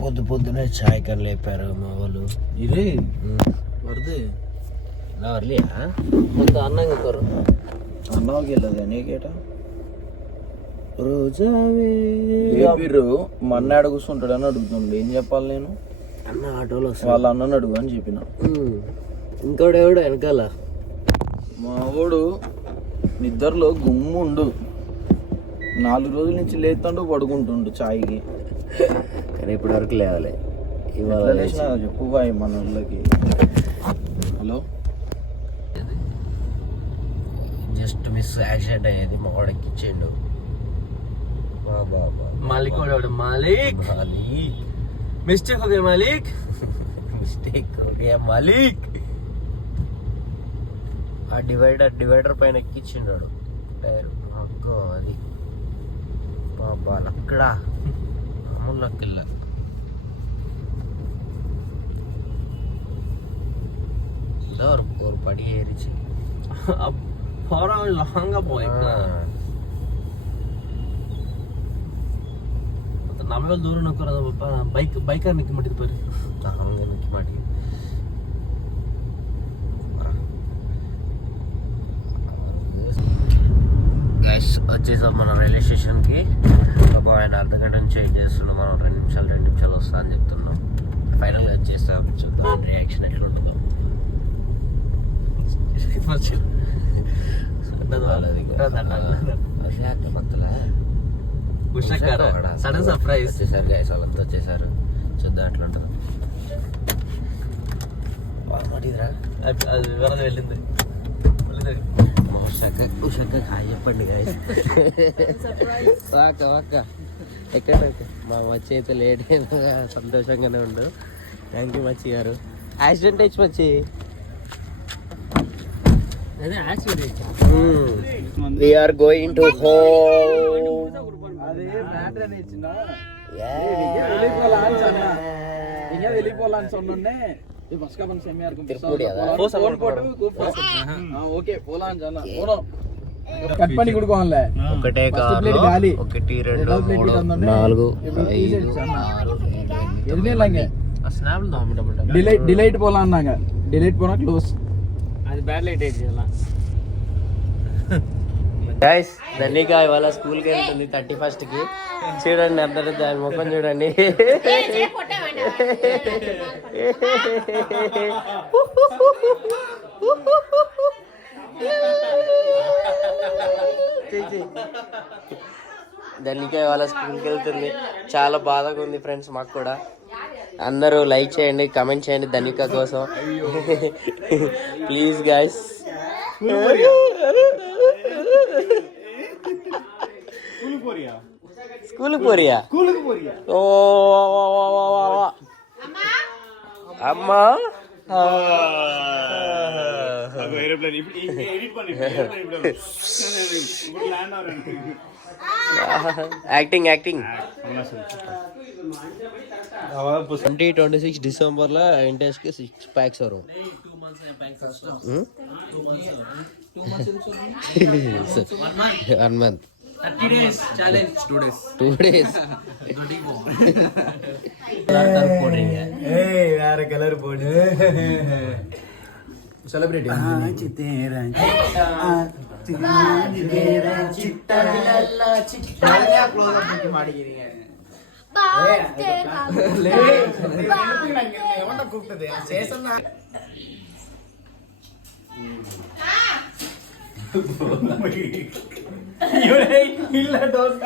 పొద్దునే చాయ్ కని లేపారు మా వాళ్ళు. ఇరే వరదే నా వర్లియా మొత్తం అన్నం ఇంకోరు అన్నకి వెళ్ళదు నీకేట రోజావే లేపిర్రు మన్నాడ కూర్చుంటాడు అని అడుగుతుండే. ఏం చెప్పాలి నేను? అన్న ఆటోలో వాళ్ళ అన్నని అడుగు అని చెప్పిన. ఇంకోడు ఎవడు వెనకాల మా వాడు నిద్రలో గుమ్ముండు 4 రోజుల నుంచి లేతుండు పడుకుంటుండు చాయ్కి. కానీ ఇప్పటి వరకు లేవాలి. ఇవాళ లేచిన చెప్పు బాయ్ మన వాళ్ళకి. హలో జస్ట్ మిస్ యాక్సిడెంట్ అయ్యేది మా వాడికి ఇచ్చేయండు. मालिक मालिक मिस्टेक हो गया मालिक ఆ డివైడర్ పైన ఎక్కించిండాడు టైర్. అగ్గో అది బాబా అక్కడ అమ్ములకిల్ల ஒரு படி ஏறிச்சு. லாங்கா போய் ನಮಗೆ ದೂರ ನಕ್ಕೋರದಪ್ಪ ಬೈಕರ್ ನಿಕ್ಕ ಮಾಡಿದ್ ಬರ್ರಿ ಹಂಗೆ ನಿಕ್ಕಿ ಮಾಡಿ గైస్ వచ్చేసాం మన రైల్వే స్టేషన్కి. ఒక ఆయన అర్ధగంట నుంచి వెయిట్ చేస్తున్నాం. మనం 2 నిమిషాలు వస్తా అని చెప్తున్నాం. ఫైనల్గా వచ్చేస్తాం. చూద్దాం రియాక్షన్ ఎట్లా ఉంటుందో. సడన్ సర్ప్రైజ్ వచ్చేసారు గైస్. వాళ్ళంతా వచ్చేసారు. చూద్దాం ఎట్లా ఉంటుందో. అది వరద వెళ్ళింది. ఉషక్క హాయ్ చెప్పండి గైస్. ఎక్కడ మా మచ్చి అయితే లేట్ అయినా సంతోషంగానే ఉండు. థ్యాంక్ యూ మచ్చి గారు. యాక్సిడెంట్ అయ్యి మచ్చి we are going to home. అదే మ్యాటర్ అని ఇచ్చిందా? వెళ్ళిపోవాలని சொன்னே बस का बन सेमी यार को फोन फोटो ఓకే పోలాన్ జన పోనో కట్ పని కుడుకోవాలే. ఒకటే కార్ గాలి 1 2 3 4 ఎన్ని లాంగే స్నాప్ లో డిలీట్ పోలాన్నాగా. డిలీట్ పోనా క్లోజ్ అది బ్యాడ్ లైట్ ఏదిలా. గైస్ ధనిక ఇవాళ స్కూల్కి వెళ్తుంది 31st కి. చూడండి అందరూ దాని ముఖం చూడండి. ధనిక ఇవాళ స్కూల్కి వెళ్తుంది. చాలా బాధగా ఉంది ఫ్రెండ్స్. మాకు కూడా అందరూ లైక్ చేయండి, కమెంట్ చేయండి ధనిక కోసం ప్లీజ్ గైస్. స్కూల్ పోరియా ఓ అమ్మా యాక్టింగ్ 2026 డిసెంబర్లో ఇంటెస్ట్కి 6 packs వரும். 1 month 30 days challenge 2 days colour போடுறீங்க. ஏய் வேற கலர் போடு. செலிபிரிட்டி आज तेरा चिट्टा लल्ला चिट्टा क्लोज अप की ಮಾಡಿದಿರೀங்க. ఏమన్నా కూపుతది చేసన్నా ಇಲ್ಲ ದೋಸ್ತ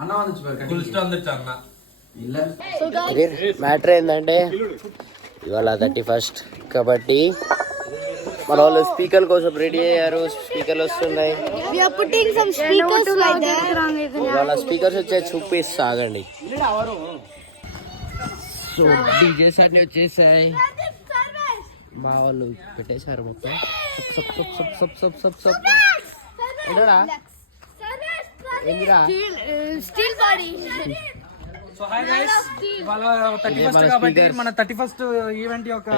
అన్న మ్యాటర్ ఏంటంటే ఇవాళ 31st కాబట్టి మన వాళ్ళు స్పీకర్ కోసం రెడీ అయ్యారు. స్పీకర్లు వస్తున్నాయి. ఇవాళ స్పీకర్స్ వచ్చే చూపిస్తా ఆగండి. సో డీజేస్ అన్ని వచ్చేసాయి. మా వాళ్ళు పెట్టేశారు మొత్తం. సో హాయ్ గైస్, ఇవాళ 31st కాబట్టి మన 31st ఈవెంట్ యొక్క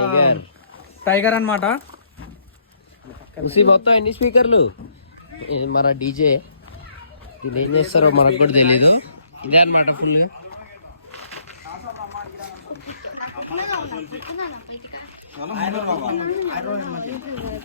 టైగర్ అన్నమాట. మొత్తం ఎన్ని స్పీకర్లు మన డీజే. దీన్ని ఏం చేస్తారో మనకు కూడా తెలీదు. ఇదే అనమాట ఫుల్.